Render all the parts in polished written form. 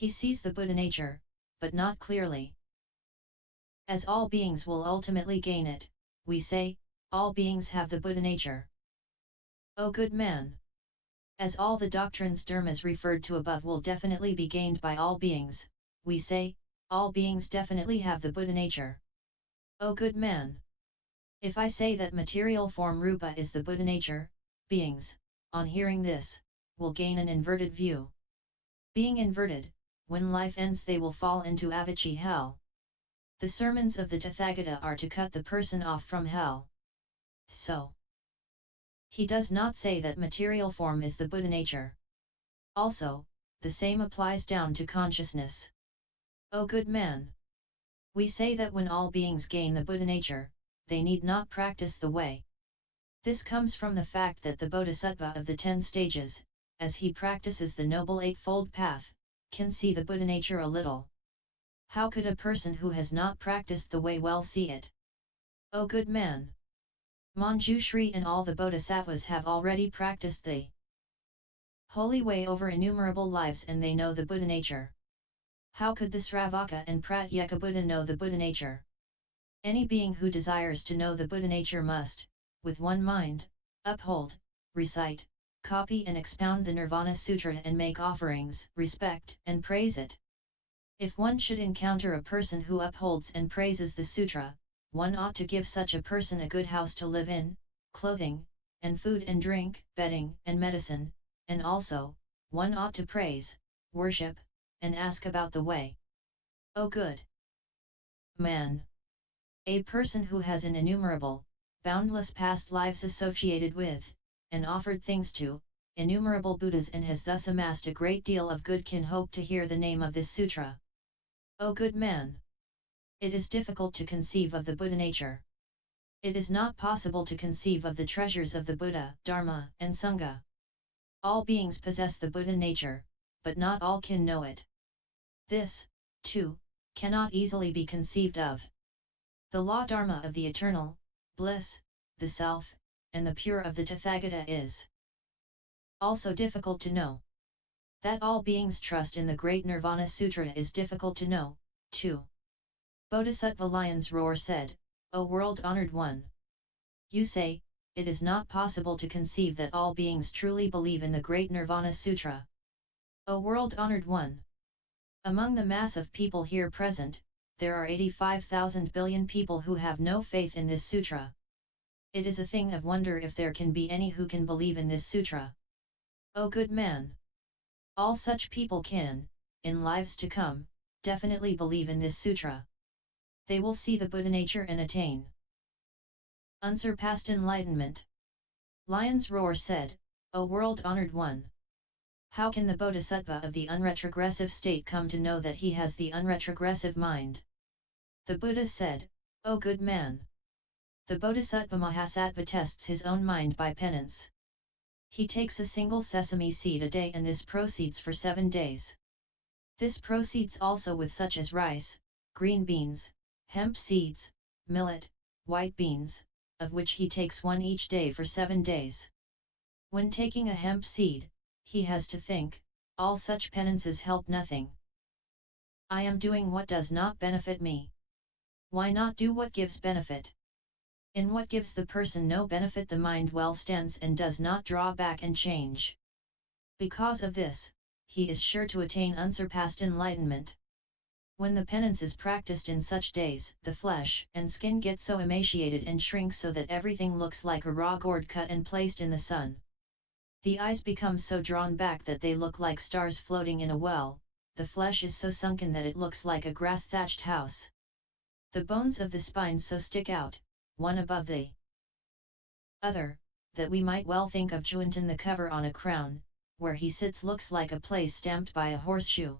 He sees the Buddha nature, but not clearly. As all beings will ultimately gain it, we say, all beings have the Buddha nature. O good man! As all the doctrines dharmas referred to above will definitely be gained by all beings, we say, all beings definitely have the Buddha nature. O good man! If I say that material form rupa is the Buddha nature, beings, on hearing this, will gain an inverted view. Being inverted, when life ends they will fall into avicii hell. The sermons of the Tathagata are to cut the person off from hell. So, he does not say that material form is the Buddha nature. Also, the same applies down to consciousness. O good man! We say that when all beings gain the Buddha nature, they need not practice the way. This comes from the fact that the Bodhisattva of the 10 stages, as he practices the Noble Eightfold Path, can see the Buddha nature a little. How could a person who has not practiced the way well see it? O good man! Manjushri and all the Bodhisattvas have already practiced the holy way over innumerable lives and they know the Buddha nature. How could the Sravaka and Pratyeka Buddha know the Buddha nature? Any being who desires to know the Buddha nature must, with one mind, uphold, recite, copy and expound the Nirvana Sutra and make offerings, respect and praise it. If one should encounter a person who upholds and praises the sutra, one ought to give such a person a good house to live in, clothing, and food and drink, bedding and medicine, and also, one ought to praise, worship, and ask about the way. O good man! A person who has an innumerable, boundless past lives associated with, and offered things to, innumerable Buddhas and has thus amassed a great deal of good can hope to hear the name of this sutra. O good man! It is difficult to conceive of the Buddha nature. It is not possible to conceive of the treasures of the Buddha, Dharma, and Sangha. All beings possess the Buddha nature, but not all can know it. This, too, cannot easily be conceived of. The law Dharma of the eternal, bliss, the self, and the pure of the Tathagata is also difficult to know. That all beings trust in the Great Nirvana Sutra is difficult to know, too. Bodhisattva Lion's Roar said, O world-honored one! You say, it is not possible to conceive that all beings truly believe in the Great Nirvana Sutra. O world-honored one! Among the mass of people here present, there are 85,000 billion people who have no faith in this sutra. It is a thing of wonder if there can be any who can believe in this sutra. O good man! All such people can, in lives to come, definitely believe in this sutra. They will see the Buddha nature and attain unsurpassed enlightenment. Lion's Roar said, O world-honored one! How can the Bodhisattva of the unretrogressive state come to know that he has the unretrogressive mind? The Buddha said, O good man! The Bodhisattva Mahasattva tests his own mind by penance. He takes a single sesame seed a day and this proceeds for 7 days. This proceeds also with such as rice, green beans, hemp seeds, millet, white beans, of which he takes one each day for 7 days. When taking a hemp seed, he has to think, all such penances help nothing. I am doing what does not benefit me. Why not do what gives benefit? In what gives the person no benefit the mind well stands and does not draw back and change. Because of this, he is sure to attain unsurpassed enlightenment. When the penance is practiced in such days, the flesh and skin get so emaciated and shrink so that everything looks like a raw gourd cut and placed in the sun. The eyes become so drawn back that they look like stars floating in a well, the flesh is so sunken that it looks like a grass-thatched house. The bones of the spine so stick out, one above the other, that we might well think of Juanton the cover on a crown, where he sits looks like a place stamped by a horseshoe.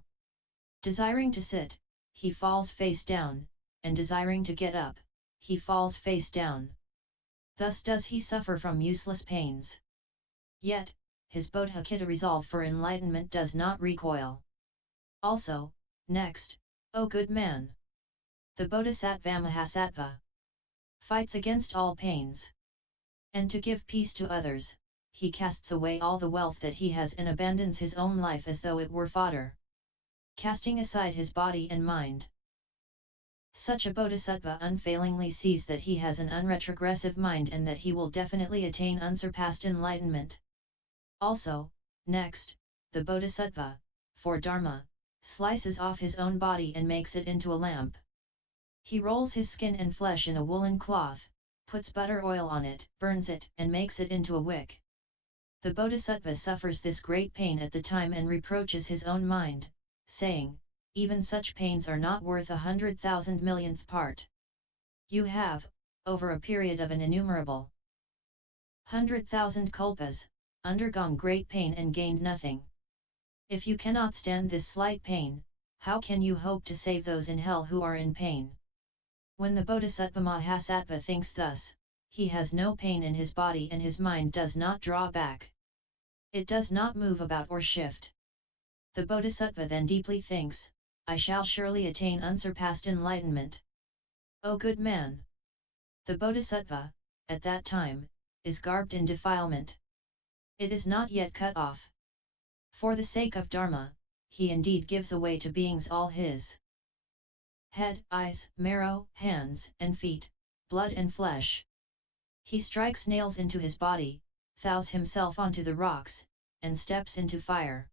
Desiring to sit, he falls face down, and desiring to get up, he falls face down. Thus does he suffer from useless pains. Yet, his bodhicitta resolve for enlightenment does not recoil. Also, next, O good man! The Bodhisattva Mahasattva fights against all pains. And to give peace to others, he casts away all the wealth that he has and abandons his own life as though it were fodder. casting aside his body and mind. Such a bodhisattva unfailingly sees that he has an unretrogressive mind and that he will definitely attain unsurpassed enlightenment. Also, next, the bodhisattva, for dharma, slices off his own body and makes it into a lamp. He rolls his skin and flesh in a woolen cloth, puts butter oil on it, burns it, and makes it into a wick. The bodhisattva suffers this great pain at the time and reproaches his own mind, saying, "Even such pains are not worth 100,000 millionth part. You have, over a period of an innumerable 100,000 kalpas, undergone great pain and gained nothing. If you cannot stand this slight pain, how can you hope to save those in hell who are in pain?" When the Bodhisattva Mahasattva thinks thus, he has no pain in his body and his mind does not draw back. It does not move about or shift. The Bodhisattva then deeply thinks, "I shall surely attain unsurpassed enlightenment." O good man! The Bodhisattva, at that time, is garbed in defilement. It is not yet cut off. For the sake of Dharma, he indeed gives away to beings all his head, eyes, marrow, hands and feet, blood and flesh. He strikes nails into his body, throws himself onto the rocks, and steps into fire.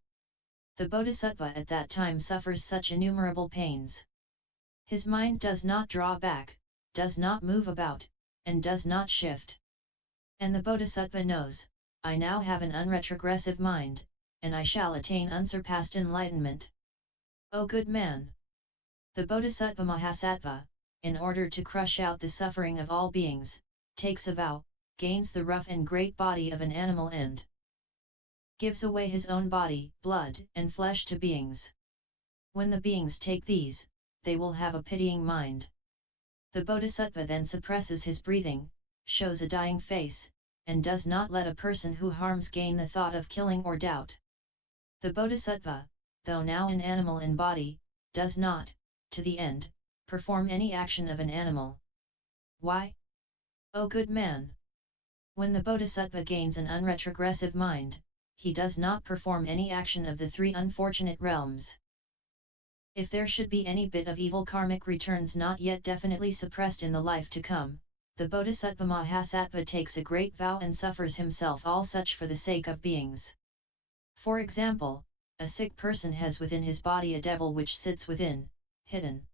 The Bodhisattva at that time suffers such innumerable pains. His mind does not draw back, does not move about, and does not shift. And the Bodhisattva knows, "I now have an unretrogressive mind, and I shall attain unsurpassed enlightenment." O good man! The Bodhisattva Mahasattva, in order to crush out the suffering of all beings, takes a vow, gains the rough and great body of an animal and gives away his own body, blood, and flesh to beings. When the beings take these, they will have a pitying mind. The Bodhisattva then suppresses his breathing, shows a dying face, and does not let a person who harms gain the thought of killing or doubt. The Bodhisattva, though now an animal in body, does not, to the end, perform any action of an animal. Why? O good man! When the Bodhisattva gains an unretrogressive mind, he does not perform any action of the three unfortunate realms. If there should be any bit of evil karmic returns not yet definitely suppressed in the life to come, the Bodhisattva Mahasattva takes a great vow and suffers himself all such for the sake of beings. For example, a sick person has within his body a devil which sits within, hidden.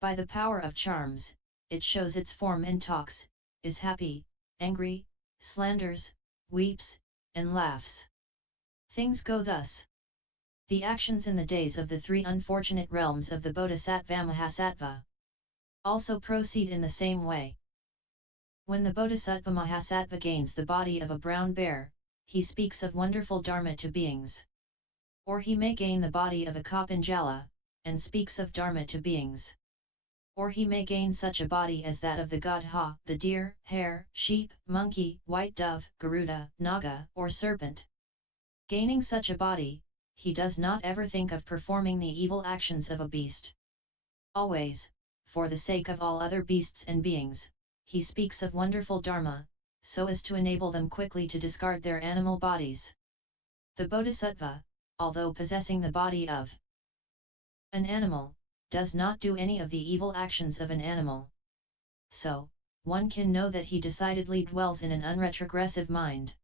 By the power of charms, it shows its form and talks, is happy, angry, slanders, weeps, and laughs. Things go thus. The actions in the days of the three unfortunate realms of the Bodhisattva Mahasattva also proceed in the same way. When the Bodhisattva Mahasattva gains the body of a brown bear, he speaks of wonderful Dharma to beings. Or he may gain the body of a Kapanjala, and speaks of Dharma to beings. Or he may gain such a body as that of the Gadha, the deer, hare, sheep, monkey, white dove, Garuda, Naga, or serpent. Gaining such a body, he does not ever think of performing the evil actions of a beast. Always, for the sake of all other beasts and beings, he speaks of wonderful Dharma, so as to enable them quickly to discard their animal bodies. The Bodhisattva, although possessing the body of an animal, does not do any of the evil actions of an animal. So, one can know that he decidedly dwells in an unretrogressive mind.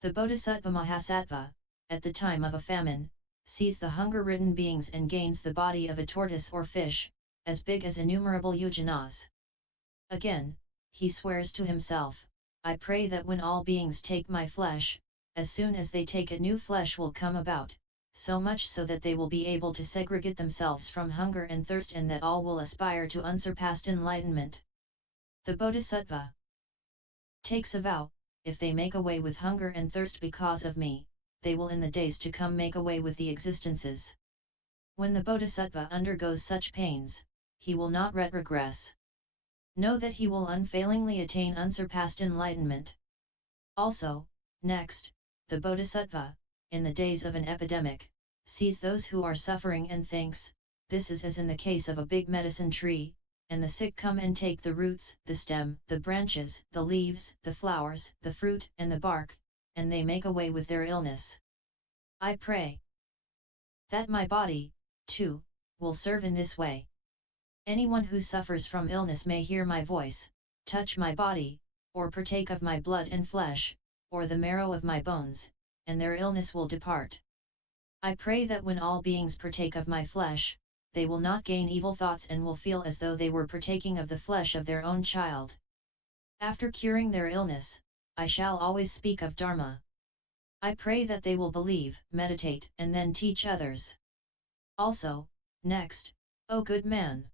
The Bodhisattva Mahasattva, at the time of a famine, sees the hunger-ridden beings and gains the body of a tortoise or fish, as big as innumerable yojanas. Again, he swears to himself, "I pray that when all beings take my flesh, as soon as they take it new flesh will come about, so much so that they will be able to segregate themselves from hunger and thirst and that all will aspire to unsurpassed enlightenment." The Bodhisattva takes a vow, "If they make away with hunger and thirst because of me, they will in the days to come make away with the existences." When the Bodhisattva undergoes such pains, he will not retrogress. Know that he will unfailingly attain unsurpassed enlightenment. Also, next, the Bodhisattva, in the days of an epidemic, sees those who are suffering and thinks, this is as in the case of a big medicine tree, and the sick come and take the roots, the stem, the branches, the leaves, the flowers, the fruit, and the bark, and they make away with their illness. I pray that my body, 2, will serve in this way. Anyone who suffers from illness may hear my voice, touch my body, or partake of my blood and flesh, or the marrow of my bones, and their illness will depart. I pray that when all beings partake of my flesh, they will not gain evil thoughts and will feel as though they were partaking of the flesh of their own child. After curing their illness, I shall always speak of Dharma. I pray that they will believe, meditate, and then teach others. Also, next, O good man!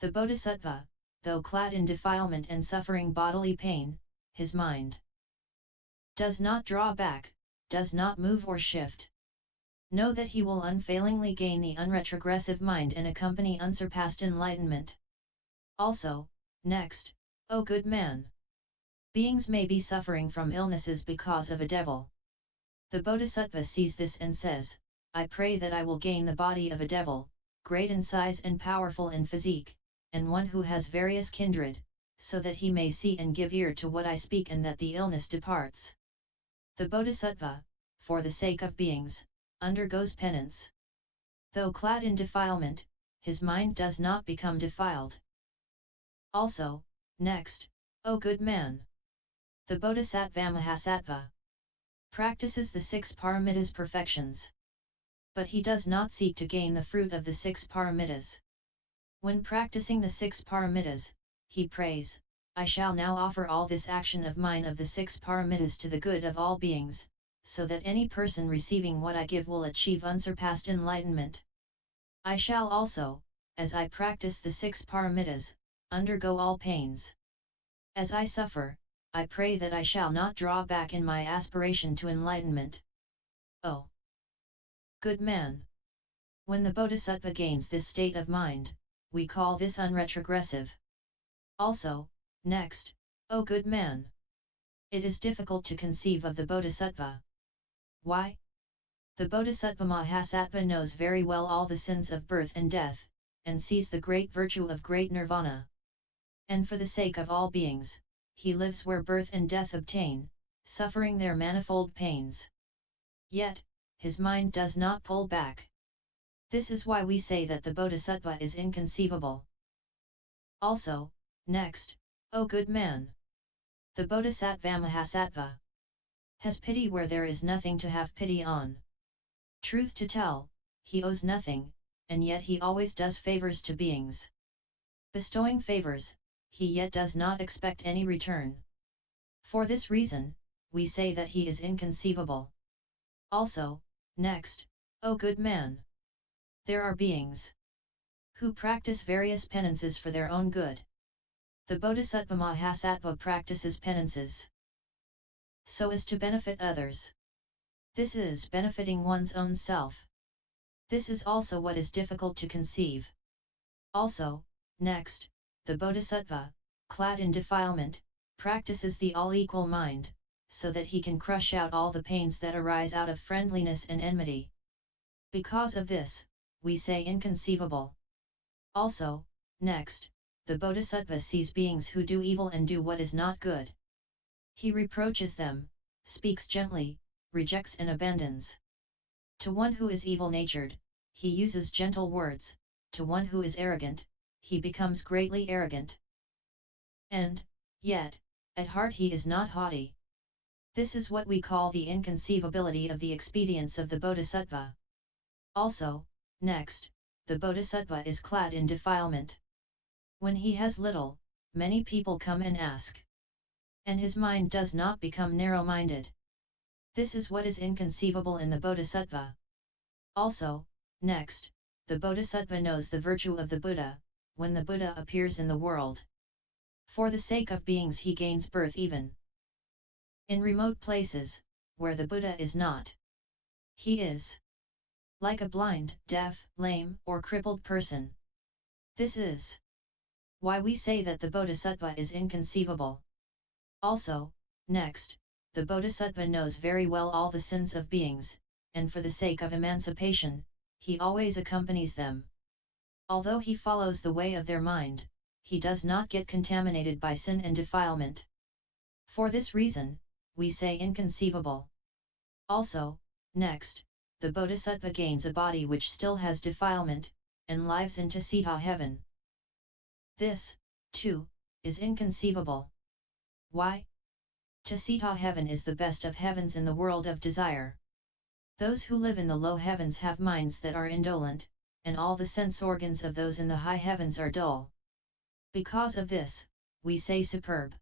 The Bodhisattva, though clad in defilement and suffering bodily pain, his mind does not draw back, does not move or shift. Know that he will unfailingly gain the unretrogressive mind and accompany unsurpassed enlightenment. Also, next, O good man! Beings may be suffering from illnesses because of a devil. The Bodhisattva sees this and says, I pray that I will gain the body of a devil, great in size and powerful in physique, and one who has various kindred, so that he may see and give ear to what I speak and that the illness departs. The Bodhisattva, for the sake of beings, undergoes penance. Though clad in defilement, his mind does not become defiled. Also, next, O good man! The Bodhisattva Mahasattva practices the 6 paramitas perfections. But he does not seek to gain the fruit of the 6 paramitas. When practicing the 6 paramitas, he prays, I shall now offer all this action of mine of the 6 paramitas to the good of all beings, so that any person receiving what I give will achieve unsurpassed enlightenment. I shall also, as I practice the 6 paramitas, undergo all pains. As I suffer, I pray that I shall not draw back in my aspiration to enlightenment. Oh! Good man! When the Bodhisattva gains this state of mind, we call this unretrogressive. Also, next, O good man! It is difficult to conceive of the Bodhisattva. Why? The Bodhisattva Mahasattva knows very well all the sins of birth and death, and sees the great virtue of Great Nirvana. And for the sake of all beings, he lives where birth and death obtain, suffering their manifold pains. Yet, his mind does not pull back. This is why we say that the Bodhisattva is inconceivable. Also, next, O good man! The Bodhisattva Mahasattva has pity where there is nothing to have pity on. Truth to tell, he owes nothing, and yet he always does favors to beings. Bestowing favors, he yet does not expect any return. For this reason, we say that he is inconceivable. Also, next, O good man! There are beings who practice various penances for their own good. The Bodhisattva Mahasattva practices penances so as to benefit others. This is benefiting one's own self. This is also what is difficult to conceive. Also, next, the Bodhisattva, clad in defilement, practices the all-equal mind, so that he can crush out all the pains that arise out of friendliness and enmity. Because of this, we say inconceivable. Also, next, the Bodhisattva sees beings who do evil and do what is not good. He reproaches them, speaks gently, rejects and abandons. To one who is evil-natured, he uses gentle words, to one who is arrogant, he becomes greatly arrogant. And, yet, at heart he is not haughty. This is what we call the inconceivability of the expedience of the Bodhisattva. Also, next, the Bodhisattva is clad in defilement. When he has little, many people come and ask. And his mind does not become narrow-minded. This is what is inconceivable in the Bodhisattva. Also, next, the Bodhisattva knows the virtue of the Buddha, when the Buddha appears in the world. For the sake of beings he gains birth even in remote places, where the Buddha is not. He is like a blind, deaf, lame, or crippled person. This is why we say that the Bodhisattva is inconceivable. Also, next, the Bodhisattva knows very well all the sins of beings, and for the sake of emancipation, he always accompanies them. Although he follows the way of their mind, he does not get contaminated by sin and defilement. For this reason, we say inconceivable. Also, next, the Bodhisattva gains a body which still has defilement, and lives in Tathagata heaven. This, too, is inconceivable. Why? Tathagata heaven is the best of heavens in the world of desire. Those who live in the low heavens have minds that are indolent, and all the sense organs of those in the high heavens are dull. Because of this, we say superb.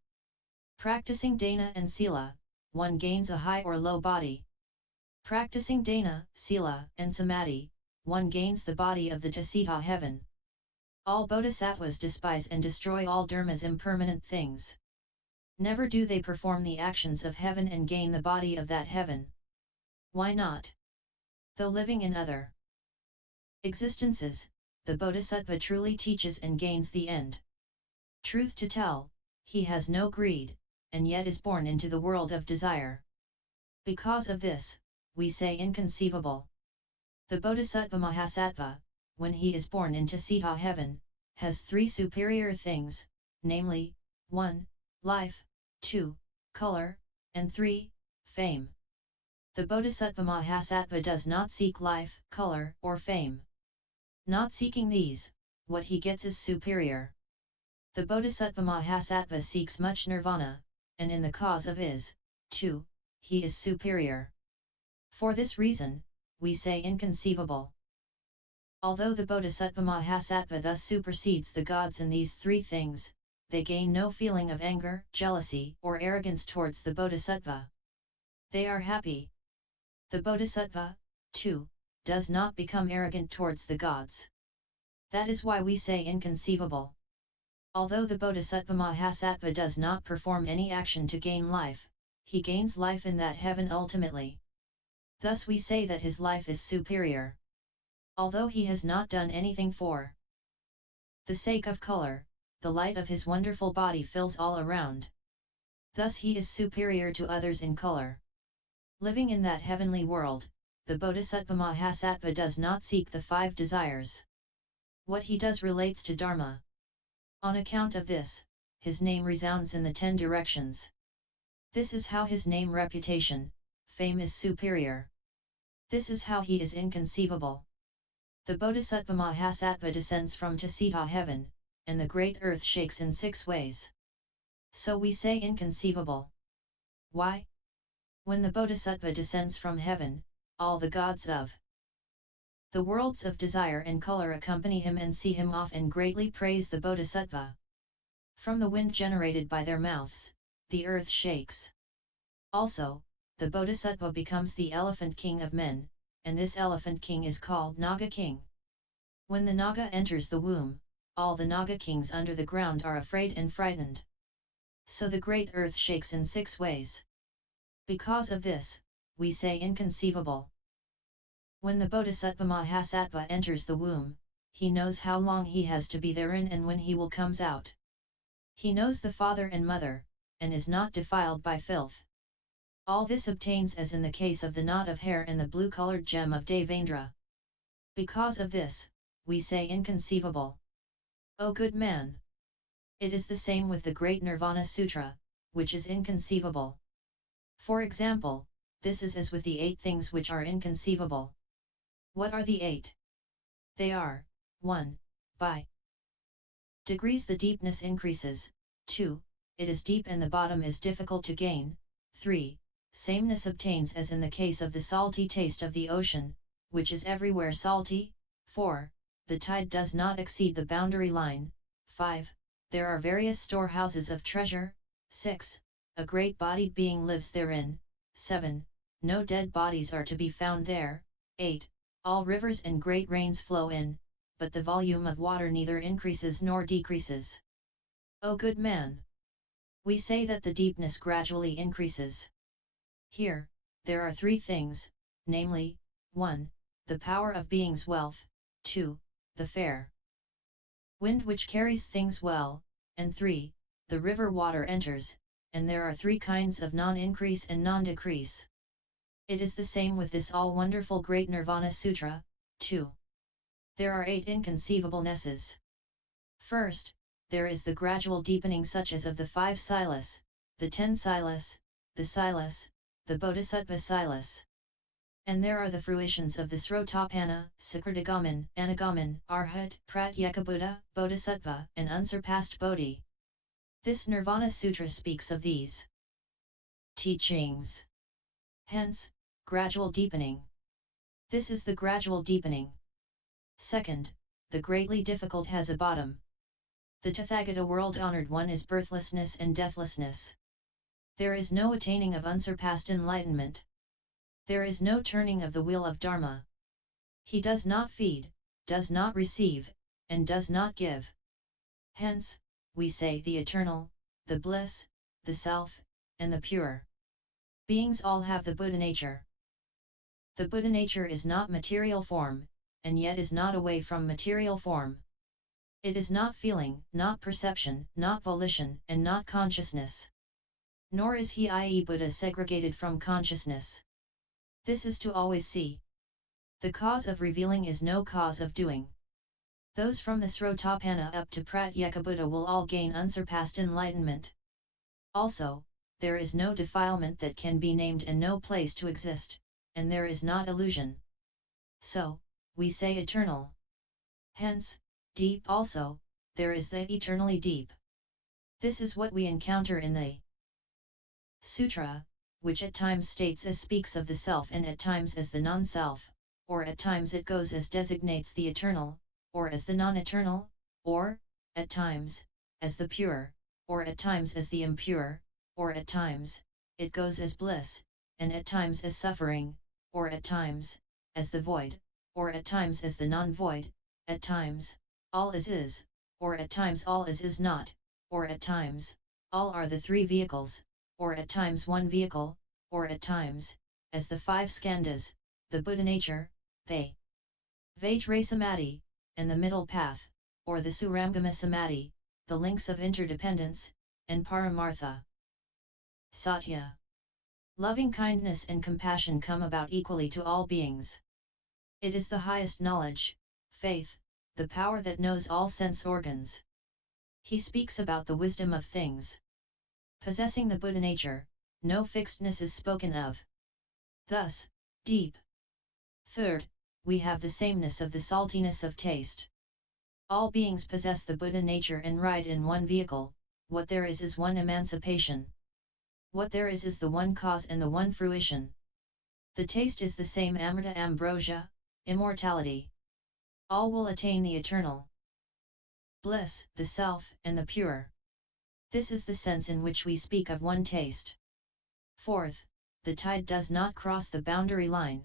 Practicing dana and sila, one gains a high or low body. Practicing dana, sila, and samadhi, one gains the body of the Tathagata heaven. All bodhisattvas despise and destroy all dharmas impermanent things. Never do they perform the actions of heaven and gain the body of that heaven. Why not? Though living in other existences, the Bodhisattva truly teaches and gains the end. Truth to tell, he has no greed, and yet is born into the world of desire. Because of this, we say inconceivable. The Bodhisattva Mahasattva, when he is born into Tathagata heaven, has three superior things, namely, 1. Life, 2. Color, and 3. Fame. The Bodhisattva Mahasattva does not seek life, color, or fame. Not seeking these, what he gets is superior. The Bodhisattva Mahasattva seeks much nirvana, and in the cause of is, too, he is superior. For this reason, we say inconceivable. Although the Bodhisattva Mahasattva thus supersedes the gods in these three things, they gain no feeling of anger, jealousy, or arrogance towards the Bodhisattva. They are happy. The Bodhisattva, too, does not become arrogant towards the gods. That is why we say inconceivable. Although the Bodhisattva Mahasattva does not perform any action to gain life, he gains life in that heaven ultimately. Thus we say that his life is superior. Although he has not done anything for the sake of color, the light of his wonderful body fills all around. Thus he is superior to others in color. Living in that heavenly world, the Bodhisattva Mahasattva does not seek the 5 desires. What he does relates to Dharma. On account of this, his name resounds in the 10 directions. This is how his name reputation, fame is superior. This is how he is inconceivable. The Bodhisattva Mahasattva descends from Tathagata heaven, and the great earth shakes in 6 ways. So we say inconceivable. Why? When the Bodhisattva descends from heaven, all the gods of the worlds of desire and color accompany him and see him off and greatly praise the Bodhisattva. From the wind generated by their mouths, the earth shakes. Also, the Bodhisattva becomes the elephant king of men, and this elephant king is called Naga king. When the Naga enters the womb, all the Naga kings under the ground are afraid and frightened. So the great earth shakes in 6 ways. Because of this, we say inconceivable. When the Bodhisattva Mahasattva enters the womb, he knows how long he has to be therein and when he will comes out. He knows the father and mother, and is not defiled by filth. All this obtains as in the case of the knot of hair and the blue-colored gem of Devendra. Because of this, we say inconceivable. O good man! It is the same with the Great Nirvana Sutra, which is inconceivable. For example, this is as with the 8 things which are inconceivable. What are the 8? They are, 1. By degrees the deepness increases, 2. It is deep and the bottom is difficult to gain, 3. Sameness obtains as in the case of the salty taste of the ocean, which is everywhere salty, 4. The tide does not exceed the boundary line, 5. There are various storehouses of treasure, 6. A great-bodied being lives therein, 7. No dead bodies are to be found there, 8. All rivers and great rains flow in, but the volume of water neither increases nor decreases. O good man! We say that the deepness gradually increases. Here, there are 3 things, namely, 1. The power of being's wealth, 2. The fair wind which carries things well, and 3. The river water enters, and there are 3 kinds of non-increase and non-decrease. It is the same with this all-wonderful Great Nirvana Sutra, too. There are 8 inconceivablenesses. First, there is the gradual deepening such as of the 5 silas, the 10 silas, the silas, the Bodhisattva silas. And there are the fruitions of the Srotapanna, Sakradagaman, Anagaman, Arhat, Pratyekabuddha, Bodhisattva, and unsurpassed Bodhi. This Nirvana Sutra speaks of these teachings. Hence, gradual deepening. This is the gradual deepening. Second, the greatly difficult has a bottom. The Tathagata world-honored one is birthlessness and deathlessness. There is no attaining of unsurpassed enlightenment. There is no turning of the wheel of Dharma. He does not feed, does not receive, and does not give. Hence, we say the eternal, the bliss, the self, and the pure. Beings all have the Buddha nature. The Buddha nature is not material form, and yet is not away from material form. It is not feeling, not perception, not volition, and not consciousness. Nor is he, i.e. Buddha, segregated from consciousness. This is to always see. The cause of revealing is no cause of doing. Those from the Srotapanna up to Pratyekabuddha will all gain unsurpassed enlightenment. Also, there is no defilement that can be named and no place to exist, and there is not illusion. So, we say eternal. Hence, deep also, there is the eternally deep. This is what we encounter in the Sutra, which at times states as speaks of the self and at times as the non-self, or at times it goes as designates the eternal, or as the non-eternal, or, at times, as the pure, or at times as the impure, or at times, it goes as bliss, and at times as suffering, or at times, as the void, or at times as the non-void, at times, all is, or at times all is not, or at times, all are the three vehicles, or at times one vehicle, or at times, as the five skandhas, the Buddha nature, the Vajra Samadhi, and the middle path, or the Suramgama Samadhi, the links of interdependence, and Paramartha. Satya. Loving kindness and compassion come about equally to all beings. It is the highest knowledge, faith, the power that knows all sense organs. He speaks about the wisdom of things. Possessing the Buddha nature, no fixedness is spoken of. Thus, deep. Third, we have the sameness of the saltiness of taste. All beings possess the Buddha nature and ride in one vehicle. What there is one emancipation. What there is the one cause and the one fruition. The taste is the same amrita ambrosia, immortality. All will attain the eternal bliss, the self, and the pure. This is the sense in which we speak of one taste. Fourth, the tide does not cross the boundary line.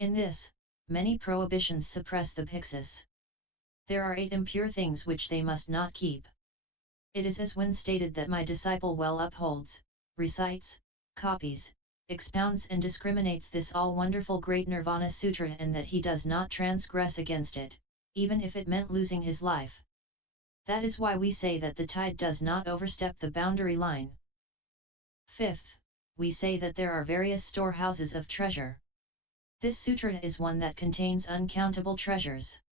In this, many prohibitions suppress the Bhiksus. There are 8 impure things which they must not keep. It is as when stated that my disciple well upholds, recites, copies, expounds and discriminates this all-wonderful Great Nirvana Sutra and that he does not transgress against it, even if it meant losing his life. That is why we say that the tide does not overstep the boundary line. Fifth, we say that there are various storehouses of treasure. This sutra is one that contains uncountable treasures.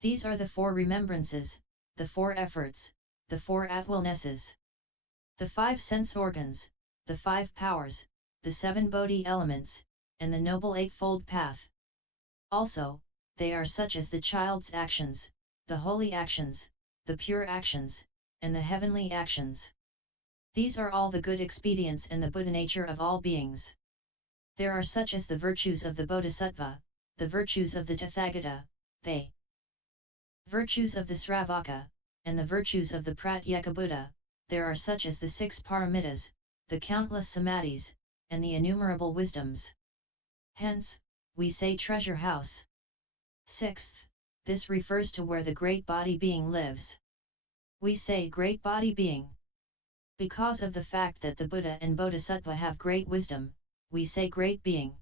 These are the 4 remembrances, the 4 efforts, the 4 at-willnesses, the 5 sense organs, the 5 powers, the 7 Bodhi elements, and the Noble Eightfold Path. Also, they are such as the child's actions, the holy actions, the pure actions, and the heavenly actions. These are all the good expedients and the Buddha nature of all beings. There are such as the virtues of the Bodhisattva, the virtues of the Tathagata, the virtues of the Sravaka, and the virtues of the Pratyekabuddha. There are such as the 6 paramitas, the countless samadhis, and the innumerable wisdoms. Hence, we say treasure house. Sixth, this refers to where the great body being lives. We say great body being. Because of the fact that the Buddha and Bodhisattva have great wisdom, we say great being.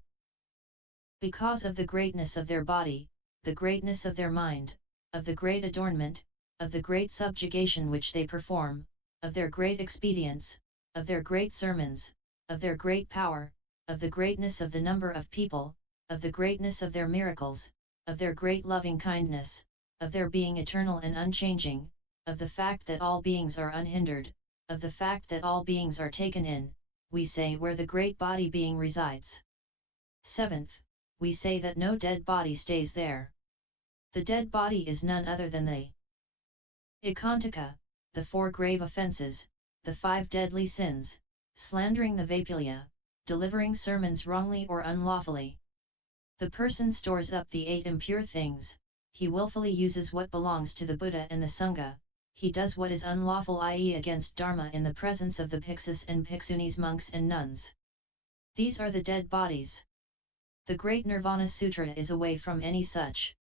Because of the greatness of their body, the greatness of their mind, of the great adornment, of the great subjugation which they perform, of their great expedients, of their great sermons, of their great power, of the greatness of the number of people, of the greatness of their miracles, of their great loving kindness, of their being eternal and unchanging, of the fact that all beings are unhindered, of the fact that all beings are taken in, we say where the great body being resides. 7th, we say that no dead body stays there. The dead body is none other than the Ikantaka, the 4 grave offences, the 5 deadly sins, slandering the vaipulya, delivering sermons wrongly or unlawfully. The person stores up the 8 impure things, he willfully uses what belongs to the Buddha and the Sangha, he does what is unlawful, i.e. against Dharma, in the presence of the Bhiksus and Bhiksunis, monks and nuns. These are the dead bodies. The Great Nirvana Sutra is away from any such.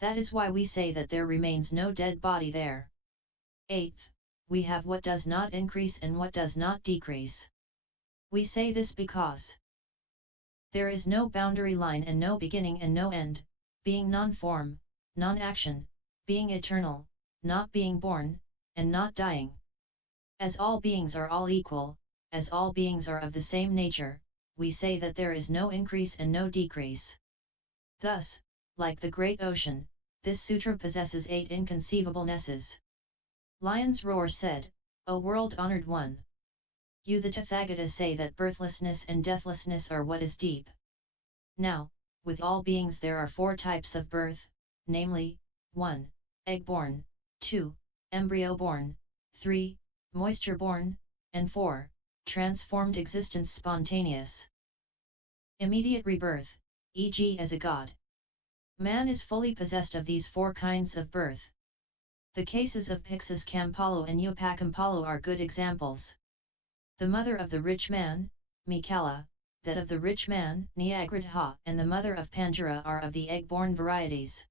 That is why we say that there remains no dead body there. 8th, we have what does not increase and what does not decrease. We say this because there is no boundary line and no beginning and no end, being non-form, non-action, being eternal, not being born, and not dying. As all beings are all equal, as all beings are of the same nature, we say that there is no increase and no decrease. Thus, like the great ocean, this sutra possesses 8 inconceivablenesses. Lion's Roar said, O world-honored one! You the Tathagata say that birthlessness and deathlessness are what is deep. Now, with all beings there are 4 types of birth, namely, 1. Egg-born, 2. Embryo-born, 3. Moisture-born, and 4. Transformed existence, spontaneous. Immediate rebirth, e.g. as a god. Man is fully possessed of these 4 kinds of birth. The cases of Bhiksus Kampalo and Upakampalo are good examples. The mother of the rich man, Mikala, that of the rich man, Niagradha, and the mother of Panjara are of the egg-born varieties.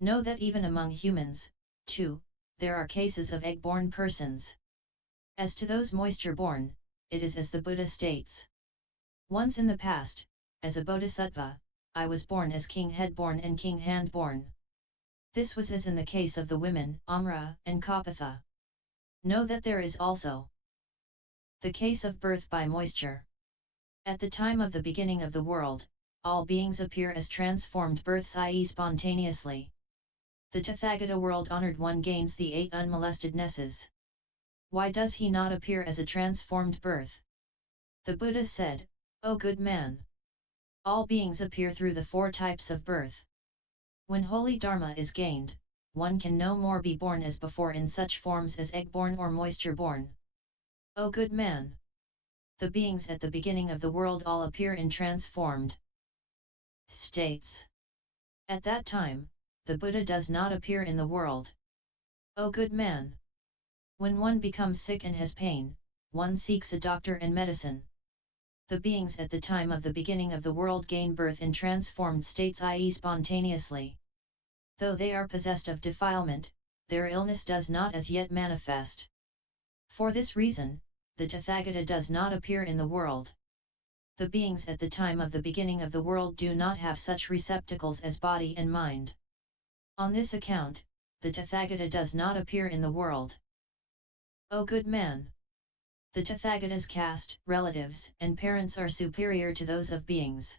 Know that even among humans, too, there are cases of egg-born persons. As to those moisture-born, it is as the Buddha states. Once in the past, as a Bodhisattva, I was born as king head-born and king hand-born. This was as in the case of the women, Amra and Kapatha. Know that there is also the case of birth by moisture. At the time of the beginning of the world, all beings appear as transformed births, i.e. spontaneously. The Tathagata world-honored one gains the 8 unmolestednesses. Why does he not appear as a transformed birth? The Buddha said, O good man! All beings appear through the 4 types of birth. When holy Dharma is gained, one can no more be born as before in such forms as egg-born or moisture-born. O good man! The beings at the beginning of the world all appear in transformed states. At that time, the Buddha does not appear in the world. O good man! When one becomes sick and has pain, one seeks a doctor and medicine. The beings at the time of the beginning of the world gain birth in transformed states, i.e. spontaneously. Though they are possessed of defilement, their illness does not as yet manifest. For this reason, the Tathagata does not appear in the world. The beings at the time of the beginning of the world do not have such receptacles as body and mind. On this account, the Tathagata does not appear in the world. O good man! The Tathagata's caste, relatives, and parents are superior to those of beings.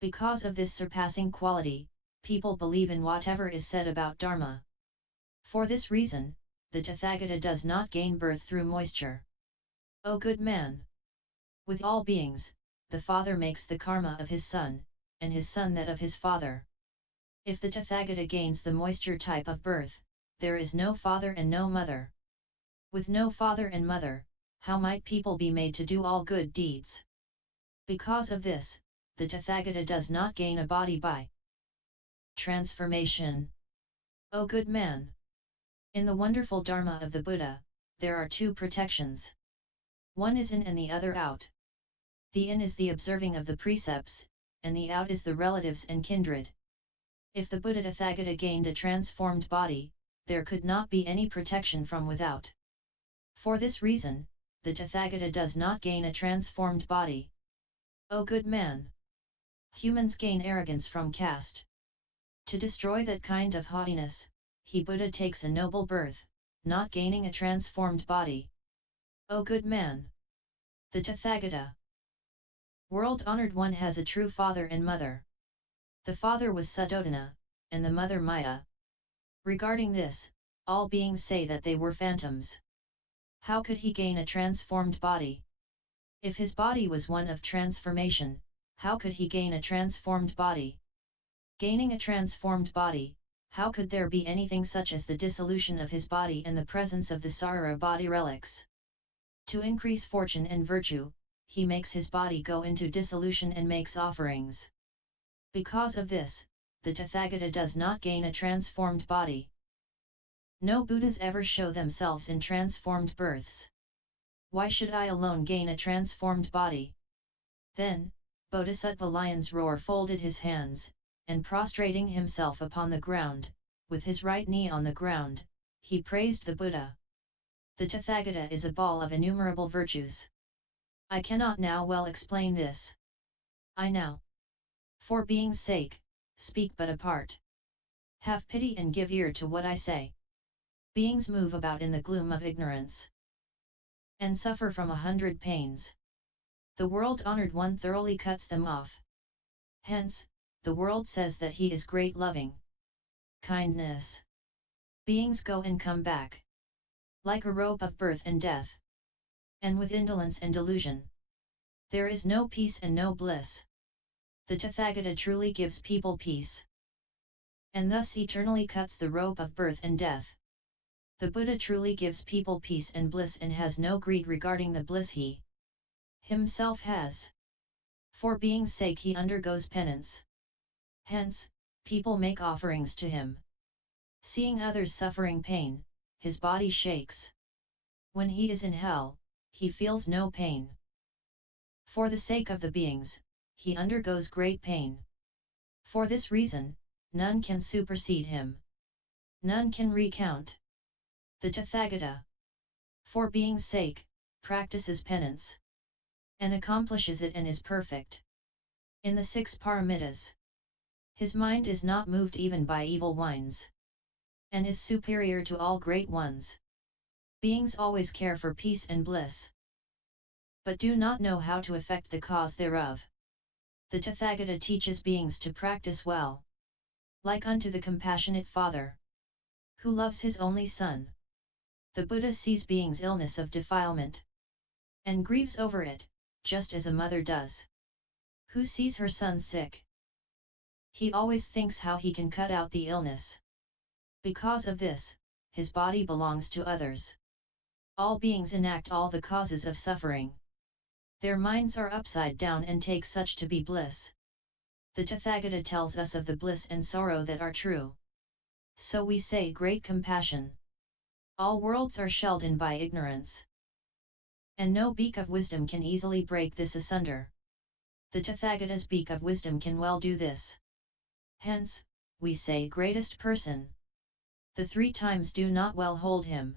Because of this surpassing quality, people believe in whatever is said about Dharma. For this reason, the Tathagata does not gain birth through moisture. O good man! With all beings, the father makes the karma of his son, and his son that of his father. If the Tathagata gains the moisture type of birth, there is no father and no mother. With no father and mother, how might people be made to do all good deeds? Because of this, the Tathagata does not gain a body by transformation. O good man! In the wonderful Dharma of the Buddha, there are 2 protections. One is in and the other out. The in is the observing of the precepts, and the out is the relatives and kindred. If the Buddha Tathagata gained a transformed body, there could not be any protection from without. For this reason, the Tathagata does not gain a transformed body. O good man! Humans gain arrogance from caste. To destroy that kind of haughtiness, he Buddha takes a noble birth, not gaining a transformed body. O good man! The Tathagata world-honored one has a true father and mother. The father was Suddhodana, and the mother Maya. Regarding this, all beings say that they were phantoms. How could he gain a transformed body? If his body was one of transformation, how could he gain a transformed body? Gaining a transformed body, how could there be anything such as the dissolution of his body and the presence of the Sarara body relics? To increase fortune and virtue, he makes his body go into dissolution and makes offerings. Because of this, the Tathagata does not gain a transformed body. No Buddhas ever show themselves in transformed births. Why should I alone gain a transformed body? Then, Bodhisattva Lion's Roar folded his hands, and prostrating himself upon the ground, with his right knee on the ground, he praised the Buddha. The Tathagata is a ball of innumerable virtues. I cannot now well explain this. I now, for being's sake, speak but a part. Have pity and give ear to what I say. Beings move about in the gloom of ignorance, and suffer from 100 pains. The world-honored one thoroughly cuts them off. Hence, the world says that he is great loving kindness. Beings go and come back, like a rope of birth and death, and with indolence and delusion. There is no peace and no bliss. The Tathagata truly gives people peace, and thus eternally cuts the rope of birth and death. The Buddha truly gives people peace and bliss and has no greed regarding the bliss he himself has. For being's sake he undergoes penance. Hence, people make offerings to him. Seeing others suffering pain, his body shakes. When he is in hell, he feels no pain. For the sake of the beings, he undergoes great pain. For this reason, none can supersede him. None can recount. The Tathagata, for being's sake, practices penance, and accomplishes it and is perfect in the 6 paramitas. His mind is not moved even by evil winds, and is superior to all great ones. Beings always care for peace and bliss, but do not know how to effect the cause thereof. The Tathagata teaches beings to practice well, like unto the compassionate father, who loves his only son. The Buddha sees beings' illness of defilement, and grieves over it, just as a mother does, who sees her son sick. He always thinks how he can cut out the illness. Because of this, his body belongs to others. All beings enact all the causes of suffering. Their minds are upside down and take such to be bliss. The Tathagata tells us of the bliss and sorrow that are true. So we say great compassion. All worlds are shelled in by ignorance, and no beak of wisdom can easily break this asunder. The Tathagata's beak of wisdom can well do this. Hence, we say greatest person. The 3 times do not well hold him.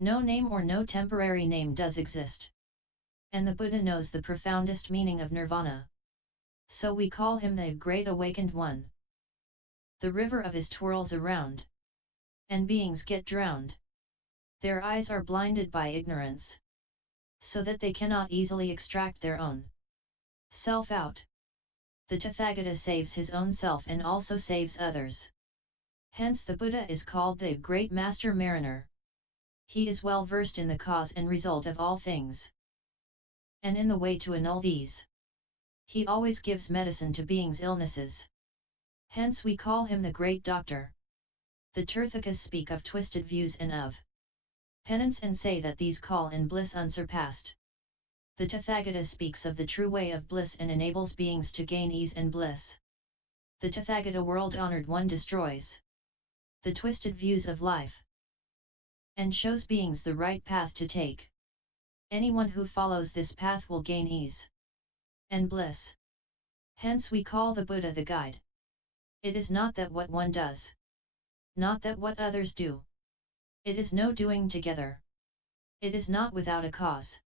No name or no temporary name does exist. And the Buddha knows the profoundest meaning of nirvana. So we call him the Great Awakened One. The river of his twirls around, and beings get drowned. Their eyes are blinded by ignorance, so that they cannot easily extract their own self out. The Tathagata saves his own self and also saves others. Hence the Buddha is called the Great Master Mariner. He is well versed in the cause and result of all things, and in the way to annul these. He always gives medicine to beings' illnesses. Hence we call him the Great Doctor. The Tirthakas speak of twisted views and of penance and say that these call in bliss unsurpassed. The Tathagata speaks of the true way of bliss and enables beings to gain ease and bliss. The Tathagata world-honored one destroys the twisted views of life, and shows beings the right path to take. Anyone who follows this path will gain ease and bliss. Hence we call the Buddha the guide. It is not that what one does, not that what others do. It is no doing together. It is not without a cause.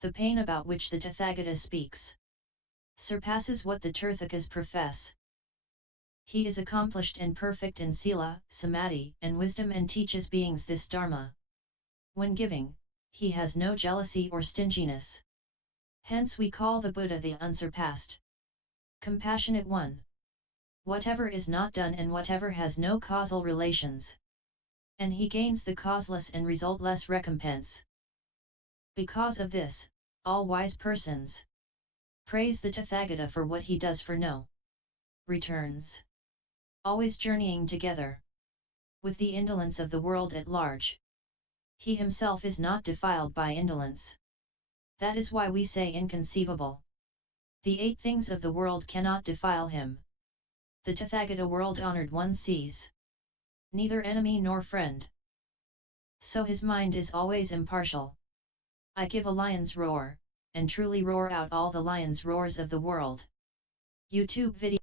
The pain about which the Tathagata speaks surpasses what the Tirthakas profess. He is accomplished and perfect in sila, samadhi, and wisdom and teaches beings this dharma. When giving, he has no jealousy or stinginess. Hence we call the Buddha the unsurpassed, compassionate one. Whatever is not done and whatever has no causal relations, and he gains the causeless and resultless recompense. Because of this, all wise persons Praise the Tathagata for what he does for no returns. Always journeying together with the indolence of the world at large. He himself is not defiled by indolence. That is why we say inconceivable. The 8 things of the world cannot defile him. The Tathagata world-honored one sees neither enemy nor friend. So his mind is always impartial. I give a lion's roar, and truly roar out all the lion's roars of the world. YouTube video.